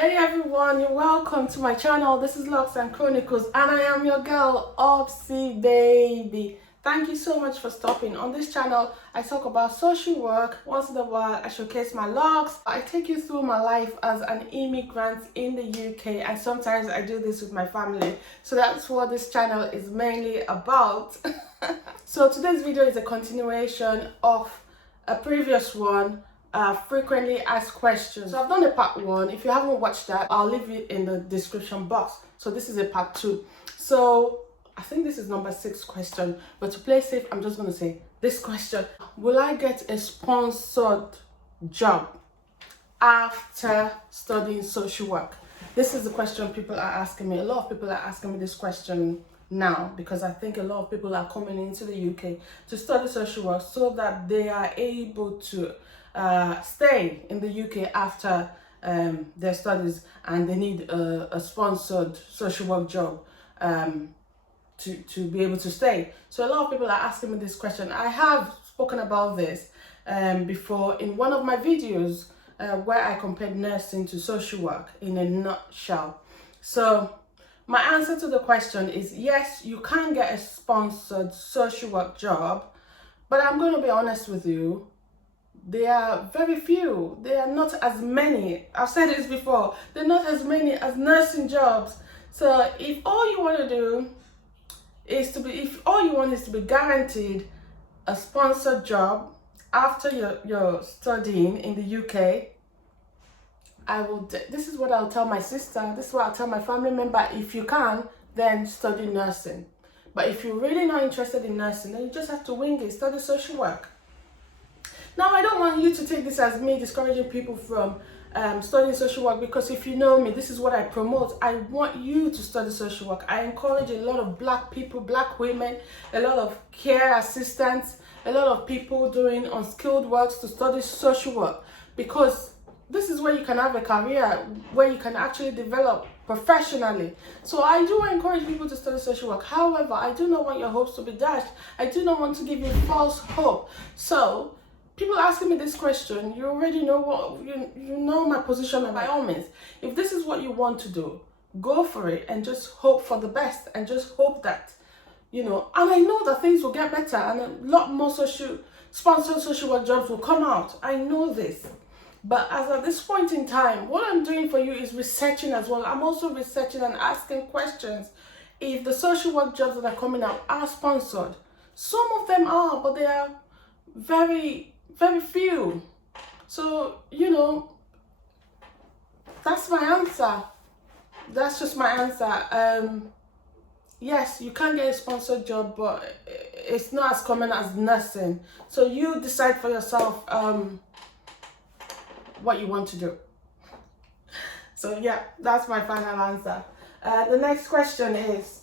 Hey everyone, you're welcome to my channel. This is Locks and Chronicles and I am your girl, Opsy Baby. Thank you so much for stopping. On this channel, I talk about social work. Once in a while, I showcase my locks. I take you through my life as an immigrant in the UK, and sometimes I do this with my family. So that's what this channel is mainly about. So today's video is a continuation of a previous one. Frequently asked questions. So I've done a part 1. If you haven't watched that, I'll leave it in the description box. So this is a part 2. So I think this is number 6 question, but to play safe, I'm just going to say this question: will I get a sponsored job after studying social work? This is the question people are asking me. A lot of people are asking me this question now because I think a lot of people are coming into the UK to study social work so that they are able to stay in the UK after their studies, and they need a sponsored social work job to be able to stay. So a lot of people are asking me this question. I have spoken about this before in one of my videos where I compared nursing to social work in a nutshell. So my answer to the question is yes, you can get a sponsored social work job, but I'm going to be honest with you, they are very few. They are not as many. I've said this before. They're not as many as nursing jobs. So if all you want to do is if all you want is to be guaranteed a sponsored job after you're studying in the UK, this is what I'll tell my sister. This is what I'll tell my family member. If you can, then study nursing. But if you're really not interested in nursing, then you just have to wing it. Study social work. Now, I don't want you to take this as me discouraging people from studying social work, because if you know me, this is what I promote. I want you to study social work. I encourage a lot of black people, black women, a lot of care assistants, a lot of people doing unskilled works to study social work, because this is where you can have a career, where you can actually develop professionally. So I do encourage people to study social work. However, I do not want your hopes to be dashed. I do not want to give you false hope. So people asking me this question, you already know what you know my position, and by all means, if this is what you want to do, go for it and just hope for the best, and just hope that, and I know that things will get better and a lot more sponsored social work jobs will come out. I know this. But as at this point in time, what I'm doing for you is researching as well. I'm also researching and asking questions if the social work jobs that are coming out are sponsored. Some of them are, but they are very, very few. So, that's my answer. That's just my answer. Yes, you can get a sponsored job, but it's not as common as nursing. So you decide for yourself what you want to do. So yeah, that's my final answer. The next question is,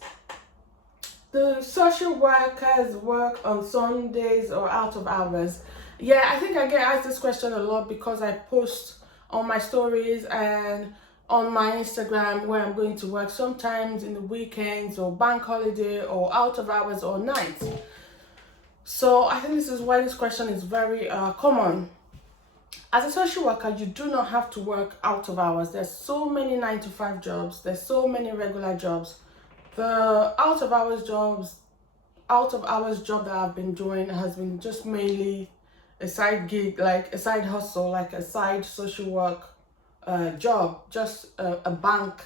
do social workers work on Sundays or out of hours? Yeah, I think I get asked this question a lot because I post on my stories and on my Instagram where I'm going to work, sometimes in the weekends or bank holiday or out of hours or nights. So I think this is why this question is very common. As a social worker, you do not have to work out of hours. There's so many 9-to-5 jobs. There's so many regular jobs. The out of hours job that I've been doing has been just mainly a side gig, like a side hustle, like a side social work job, just a bank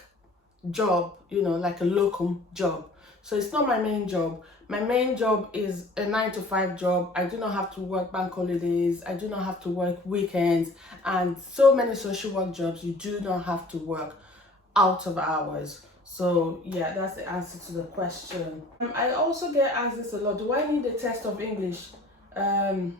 job, like a locum job. So it's not my main job. My main job is a 9-to-5 job. I do not have to work bank holidays. I do not have to work weekends. And so many social work jobs, you do not have to work out of hours. So yeah, that's the answer to the question. I also get asked this a lot. Do I need a test of English to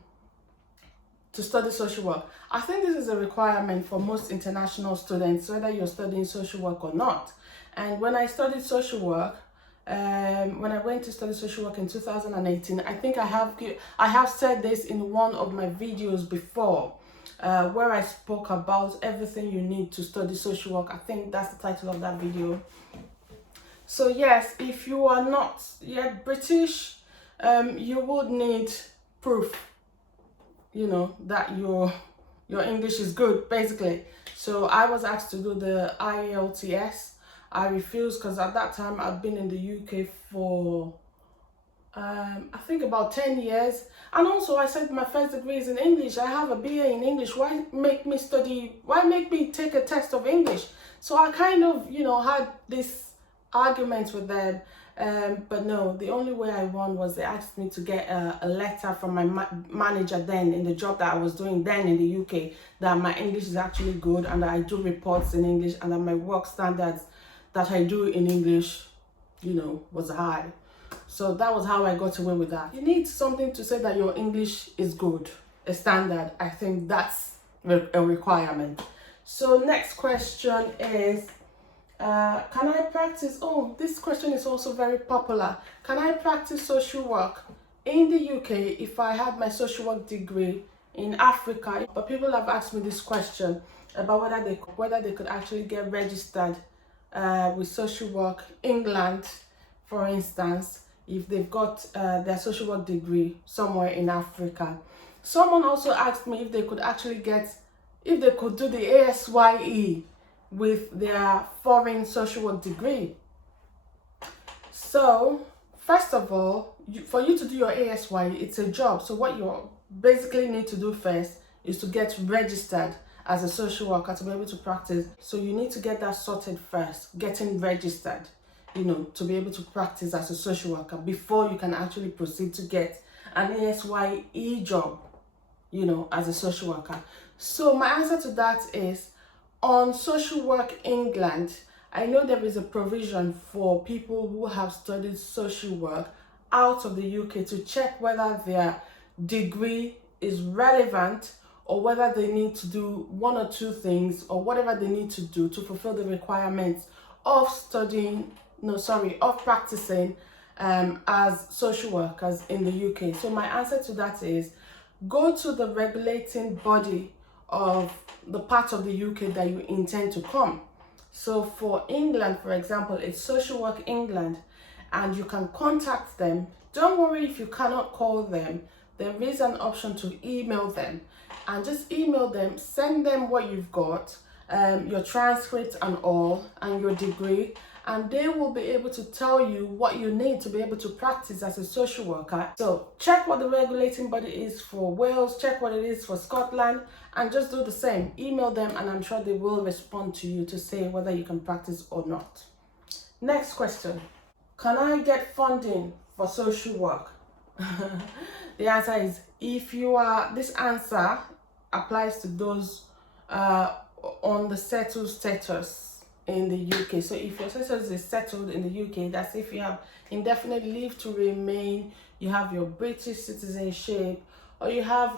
study social work? I think this is a requirement for most international students, whether you're studying social work or not. And when I studied social work, when I went to study social work in 2018, I think I have said this in one of my videos before, where I spoke about everything you need to study social work. I think that's the title of that video. So yes, if you are not yet British, you would need proof, that you're your English is good, basically. So I was asked to do the IELTS. I refused because at that time I'd been in the UK for I think about 10 years. And also I said my first degree is in English. I have a BA in English. Why make me take a test of English? So I kind of, had this argument with them. But no, the only way I won was they asked me to get a letter from my manager then in the job that I was doing then in the UK, that my English is actually good and that I do reports in English and that my work standards that I do in English, was high. So that was how I got away with that. You need something to say that your English is good, a standard. I think that's a requirement. So next question is, can I practice, this question is also very popular. Can I practice social work in the UK if I had my social work degree in Africa? But people have asked me this question about whether they could actually get registered with social work England, for instance, if they've got their social work degree somewhere in Africa. Someone also asked me if they could do the ASYE with their foreign social work degree. So first of all, for you to do your ASYE, it's a job. So what you basically need to do first is to get registered as a social worker to be able to practice. So you need to get that sorted first, getting registered, to be able to practice as a social worker before you can actually proceed to get an ASYE job, as a social worker. So my answer to that is, on Social Work England, I know there is a provision for people who have studied social work out of the UK to check whether their degree is relevant or whether they need to do one or two things or whatever they need to do to fulfill the requirements of practicing as social workers in the UK. So my answer to that is, go to the regulating body of the part of the UK that you intend to come. So for England, for example, it's Social Work England, and you can contact them. Don't worry if you cannot call them. There is an option to email them, and just email them, send them what you've got, your transcripts and all, and your degree, and they will be able to tell you what you need to be able to practice as a social worker. So check what the regulating body is for Wales, check what it is for Scotland, and just do the same. Email them and I'm sure they will respond to you to say whether you can practice or not. Next question. Can I get funding for social work? The answer is, this answer applies to those on the settled status in the UK. So if your status is settled in the UK, that's if you have indefinite leave to remain, you have your British citizenship, or you have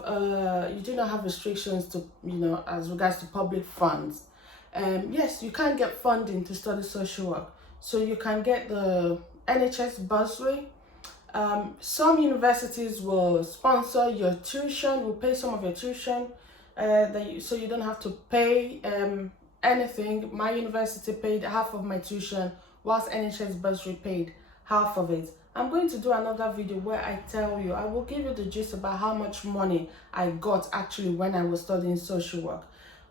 you do not have restrictions to as regards to public funds. Yes, you can get funding to study social work. So you can get the NHS bursary. Some universities will sponsor your tuition, will pay some of your tuition, so you don't have to pay anything. My university paid half of my tuition, whilst NHS bursary paid half of it. I'm going to do another video where I will give you the gist about how much money I got actually when I was studying social work.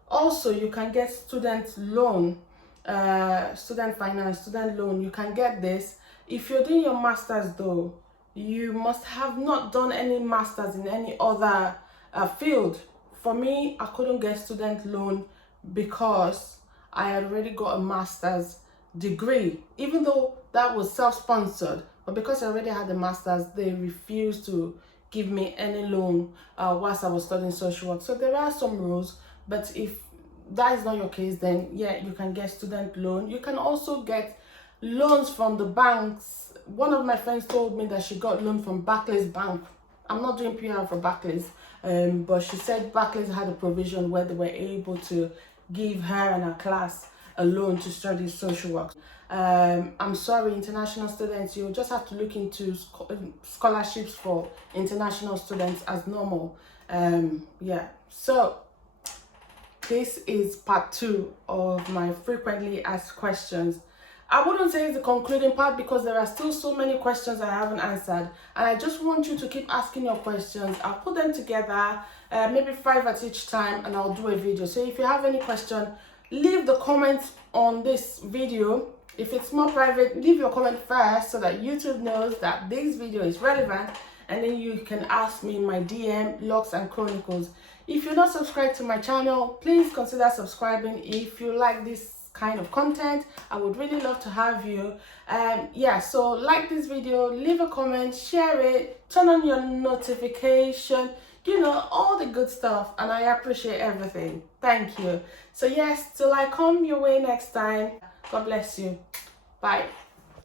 Also, you can get student loan, student finance, student loan. You can get this. If you're doing your master's though, you must have not done any master's in any other field. For me, I couldn't get student loan because I had already got a master's degree, even though that was self-sponsored. But because I already had a master's, they refused to give me any loan whilst I was studying social work. So there are some rules, but if that is not your case, then yeah, you can get student loan. You can also get loans from the banks. One of my friends told me that she got loan from Barclays Bank. I'm not doing PR for Barclays, but she said Barclays had a provision where they were able to give her and her class a loan to study social work. I'm sorry, international students, you'll just have to look into scholarships for international students as normal. Yeah, so this is part 2 of my frequently asked questions. I wouldn't say it's the concluding part because there are still so many questions I haven't answered, and I just want you to keep asking your questions. I'll put them together, maybe 5 at each time, and I'll do a video. So if you have any question, leave the comments on this video. If it's more private, leave your comment first so that YouTube knows that this video is relevant, and then you can ask me in my DM, Locks and Chronicles. If you're not subscribed to my channel, please consider subscribing. If you like this kind of content, I would really love to have you. Yeah, so like this video, leave a comment, share it, turn on your notification, you know, all the good stuff, and I appreciate everything. Thank you. So yes, till I come your way next time, God bless you. Bye.